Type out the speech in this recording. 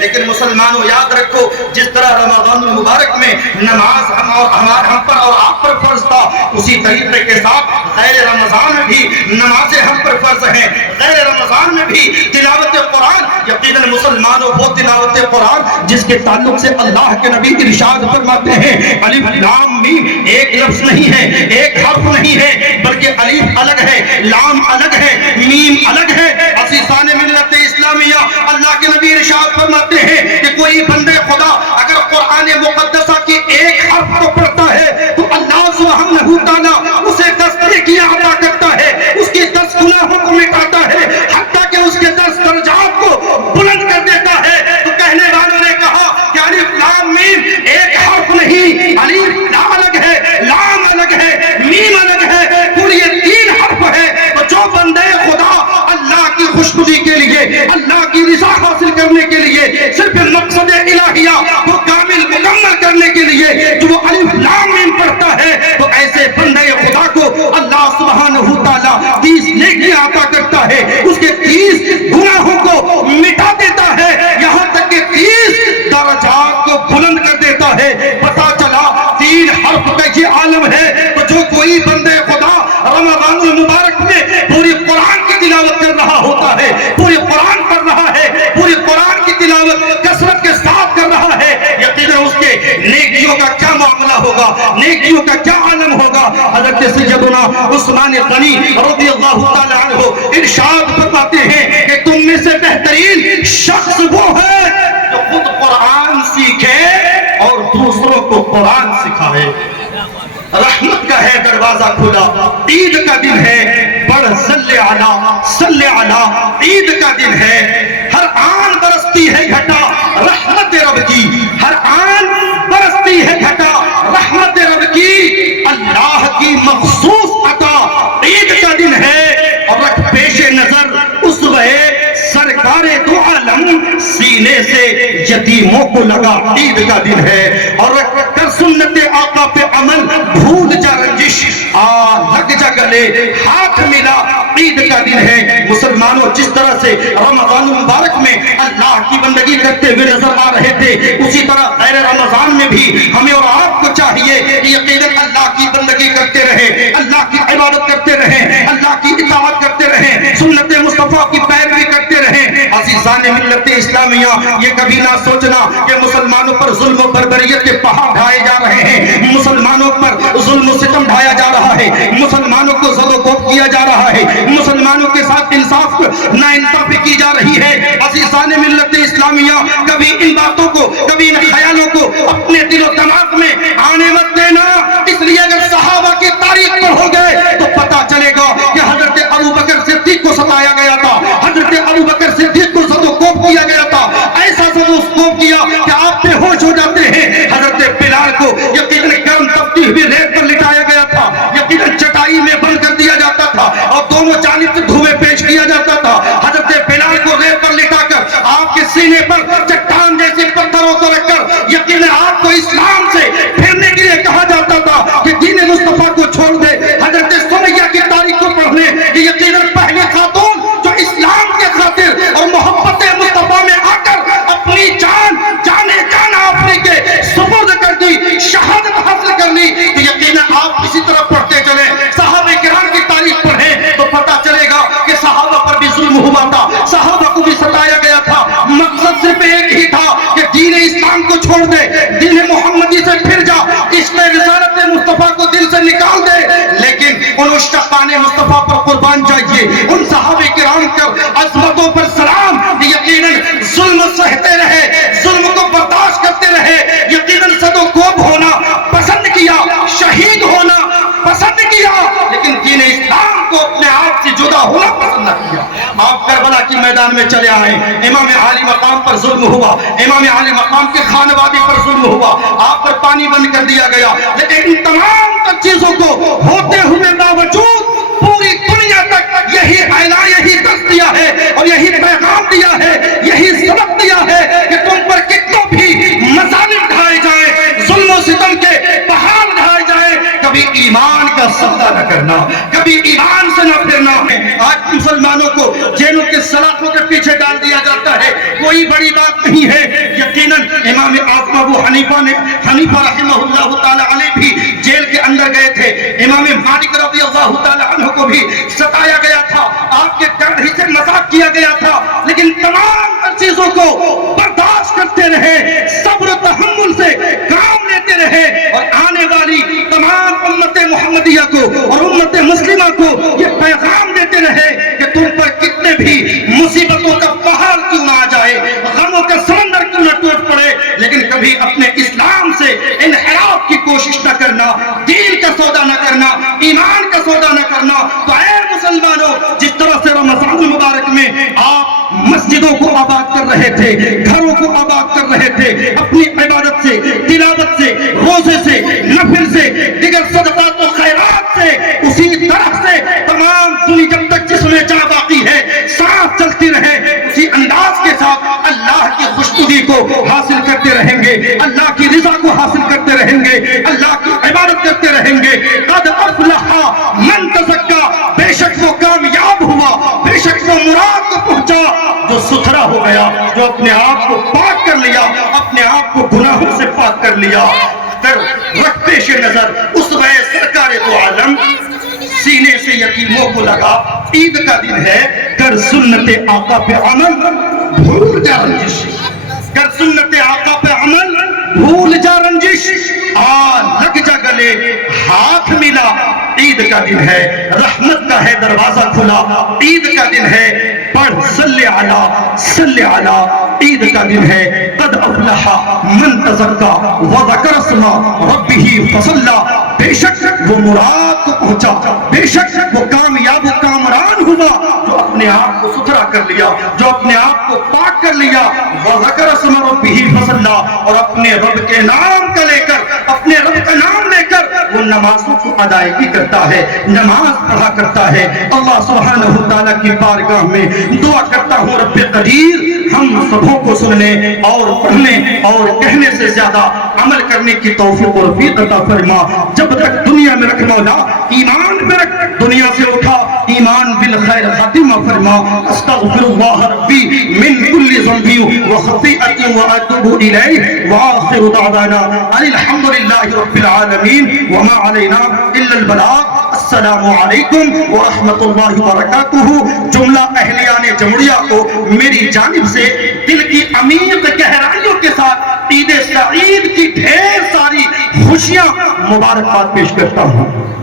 لیکن مسلمانوں یاد رکھو، جس طرح رمضان المبارک میں نماز ہم پر اور آپ پر فرض تھا، اسی طریقے کے ساتھ غیر رمضان میں بھی نمازیں ہم پر فرض ہیں، غیر رمضان میں بھی تلاوت قرآن۔ یقیناً مسلمانوں وہ تلاوت قرآن جس کے تعلق سے اللہ کے نبی ارشاد فرماتے ہیں الف لام میم ایک لفظ نہیں ہے، ایک حرف نہیں ہے، بلکہ الف الگ ہے، لام الگ ہے، میم الگ ہے۔ عزیزان ملت اسلامیہ، اللہ کے نبی ارشاد فرماتے ہیں کہ کوئی بندے خدا اگر قرآن مقدسہ کی ایک حرف کو پڑھتا ہے تو اللہ سبحانہ تعالیٰ اسے 10 نیکیاں عطا کرتا ہے، اس کی 10 گناہوں کو مٹاتا ہے، حتیٰ کہ اس کے 10 درجات کو بلند کر دیتا ہے۔ تو کہنے والوں نے کہا کہ الف لام میم ایک حرف نہیں، الف لام الگ ہے، لام الگ ہے، میم الگ ہے، پوری یہ 3 حرف ہے۔ تو جو بندے خدا اللہ کی خوشنودی کے لیے، اللہ کی رضا حاصل کرنے کے لیے، صرف مقصد الہیہ کو کامل مکمل کرنے کے لیے جو وہ الف لام میم پڑھتا ہے، تو ایسے بندے خدا کو اللہ سبحانہ تعالیٰ 30 نیکیاں عطا کرتا ہے، اس کے 30 گناہوں کو مٹا دیتا ہے، یہاں تک کہ 30 درجات کو بلند کر دیتا ہے۔ پتہ چلا 3 حرف کا یہ عالم ہے۔ تو جو کوئی بندے خدا رمضان المبارک میں پوری قرآن کی تلاوت کر رہا ہوتا ہے، پوری قرآن پڑھ رہا ہے، پوری قرآن کی تلاوت کثرت کے ساتھ کر رہا ہے، یقیناً اس کے نیکیوں کا کیا معاملہ ہوگا، نیکیوں کا کیا عالم ہوگا۔ حضرت سیدنا عثمان غنی رضی اللہ تعالی عنہ ارشاد فرماتے ہیں کہ تم میں سے بہترین شخص وہ ہے جو خود قرآن سیکھے اور دوسروں کو قرآن سکھائے۔ رحمت کا ہے دروازہ کھلا، عید کا دن ہے، بڑھ صلی علی، عید کا دن ہے، ہر آن برستی ہے گھٹا رحمت رب کی، ہر آن برستی ہے گھٹا رحمت رب کی، اللہ کی مخصوص عطا عید کا دن ہے۔ اور رکھ پیش نظر اسوہ سرکار دو عالم، سینے سے یتیموں کو لگا عید کا دن ہے۔ اور رکھ کر سنت آقا پہ عمل، بھول جا رنجش لگ جا گلے، ہاتھ ملا عید کا دن ہے۔ مسلمانوں جس طرح سے رمضان المبارک میں اللہ کی بندگی کرتے ہوئے نظر آ رہے تھے، اسی طرح غیر رمضان میں بھی ہمیں اور آپ کو چاہیے کہ یقیناً اللہ کی بندگی کرتے رہیں، اللہ کی عبادت کرتے رہیں، اللہ کی اطاعت کرتے رہیں، سنت مصطفیٰ کی پیروی کرتے رہیں۔ عزیزان ملت اسلامیہ، یہ کبھی نہ سوچنا کہ مسلمانوں پر ظلم و بربریت کے پہاڑ ڈھائے جا رہے ہیں، مسلمانوں پر ظلم و ستم ڈھایا جا رہا ہے، مسلمانوں کو زد و کوب کیا جا رہا ہے، مسلمانوں کے ساتھ انصاف ناانصافی کی جا رہی ہے۔ عزیزان ملت اسلامیہ، کبھی ان باتوں کو، کبھی ان خیالوں کو اپنے دل و دماغ میں آنے مت دینا۔ اس لیے اگر صحابہ کی تاریخ پڑھو گے تو پتہ چلے گا کہ حضرت ابوبکر صدیق کو ستایا گیا تھا، حضرت ابوبکر صدیق کو زد و کوب کیا گیا تھا، ایسا زد و کوب کیا کہ آپ بے ہوش ہو جاتے ہیں۔ حضرت بلال کو یقیناً گرم تپتی ہوئی ریت پر لٹایا گیا تھا، یقیناً چٹائی میں بند کر دیا جاتا تھا اور دونوں جانب سے دھوئے پیش کیا جاتا تھا۔ حضرت بلال کو ریت پر لٹا کر آپ کے سینے پر چٹان جیسے پتھروں کو رکھ کر یقیناً آپ کو اسلام سے پھرنے کے لیے کہا جاتا تھا کہ دین مصطفیٰ کو چھوڑ دے۔ حضرت سمیہ کی تاریخ کو پڑھنے کہ یقیناً پہلی خاتون جو اسلام کے خاطر اور محبت مصطفیٰ میں آ کر اپنی جان اپنے کے سپرد کر دی، شہادت حاصل کر لی، تو یقیناً آپ اسی طرح پڑھتے چلیں، صحابہ کرام کی تاریخ پڑھیں تو پتہ چلے گا کہ صحابہ پر بھی ظلم ہوا تھا، صحابہ کو بھی ستایا گیا تھا، مقصد صرف ایک ہی تھا کہ دین اسلام کو چھوڑ دے، دین محمدی سے پھر جا، عشق رسالت مصطفیٰ کو دل سے نکال دے۔ لیکن ان اشتقان مصطفیٰ پر قربان جائیے، ان صحابہ کرام کے عظمتوں پر سلام، یقیناً ظلم سہتے رہے، ظلم کو برداشت کرتے رہے، یقیناً صد و کوب ہونا پسند کیا، شہید ہونا پسند کیا، لیکن دین اسلام کو اپنے آپ سے جدا ہونا پسند نہ کیا۔ آپ کربلا کی میدان میں چلے آئے، امام عالی مقام پر ظلم ہوا، امام عالی مقام کے خانوادی پر ظلم ہوا، آپ پر پانی بند کر دیا گیا، لیکن ان تمام چیزوں کو ہوتے ہوئے باوجود پوری دنیا تک یہی اعلان، یہی درس دیا ہے اور یہی پیغام دیا ہے، یہی سبق دیا ہے کہ تم پر کتنوں بھی مظالم ڈھائے جائیں، ظلم و ستم کے پہاڑ ڈھائے جائیں، کبھی ایمان کا سودا نہ کرنا، کبھی ایمان سے نہ پھرنا۔ آج مسلمانوں کو جیلوں کے سلاخوں کے پیچھے ڈال دیا جاتا ہے، کوئی بڑی بات نہیں ہے۔ امام اعظم ابو حنیفہ رحمہ اللہ تعالی علیہ بھی جیل کے اندر گئے تھے، امام مالک رضی اللہ تعالی عنہ کو بھی ستایا گیا تھا، آپ کے ڈر سے مذاق کیا گیا تھا، لیکن تمام چیزوں کو برداشت کرتے رہے، صبر و تحمل سے کام لیتے رہے، اور آنے والی تمام امت محمدیہ کو اور امت مسلمہ کو یہ پیغام دیتے رہے کہ تم پر کتنے بھی مصیبتوں کا پہاڑ کیوں نہ آ جائے، غموں کا سمندر کیوں نہ ٹوٹ پڑے، لیکن کبھی اپنے اسلام سے انحراف کی کوشش نہ کرنا، دین کا سودا نہ کرنا، ایمان کا سودا نہ کرنا۔ تو اے مسلمانوں، جس طرح سے رمضان المبارک میں آپ مسجدوں کو آباد کر رہے تھے، گھروں کو آباد کر رہے تھے، اپنی عبادت سے، تلاوت سے، روزے سے، نفل سے، دیگر صدقات و خیرات سے، اسی طرح سے تمام دنیا جب تک جس میں جان باقی ہے سانس چلتی رہے، اسی انداز کے ساتھ اللہ کی خوشنودی کو حاصل کرتے رہیں گے، اللہ کی رضا کو حاصل کرتے رہیں گے، اللہ کی عبادت کرتے رہیں گے۔ قد افلح من تزکا، بے شک وہ کامیاب ہوا، بے شک وہ مراد کو پہنچا جو ستھرا ہو گیا، جو اپنے آپ کو پاک کر لیا، اپنے آپ کو گناہوں سے پاک کر لیا۔ پھر رکھ پیش نظر اس وے سرکار دو عالم، سینے سے یتیموں کو لگا، عید کا دن ہے، کر سنت آقا پہ عمل، بھول جا رنجش، کر سنت آقا پہ عمل، بھول جا رنجش، لگ جا گلے ہاتھ ملا، عید کا دن ہے، رحمت کا ہے دروازہ کھلا، عید کا دن ہے، پڑھ صلی علی، عید کا دن ہے، قد افلح من تزکا وذکر اسم ربہ فصلی، بے شک وہ مراد کو پہنچا، بے شک وہ کامیاب و کامران ہوا جو اپنے آپ کو ستھرا کر لیا، جو اپنے آپ کو پاک کر لیا، وذکر اسم ربہ فصلی، اور اپنے رب کے نام کا لے کر، اپنے رب کا نام لے کر وہ نمازوں کو ادائیگی کرتا ہے، نماز پڑھا کرتا ہے۔ اللہ سبحانہ تعالیٰ کی بارگاہ میں دعا کرتا ہوں رب قدیر ہم سبوں کو سننے اور پڑھنے اور کہنے سے زیادہ عمل کرنے کی توفیق و رفیق عطا فرما۔ جب تک دنیا میں رکھ مولا، ایمان پہ رکھ، دنیا سے اٹھا ایمان بالخیر خاتمہ فرما۔ استغفر اللہ ربی من کل ذنب و خطیئت و اتوب الیہ، وآخر دعوانا ان الحمد للہ رب العالمین وما علینا الا البلاغ۔ السلام علیکم ورحمۃ اللہ وبرکاتہ۔ جملہ اہلیان جمہوریہ کو میری جانب سے دل کی عمیق گہرائیوں کے ساتھ عید سعید کی ڈھیر ساری خوشیاں مبارکباد پیش کرتا ہوں۔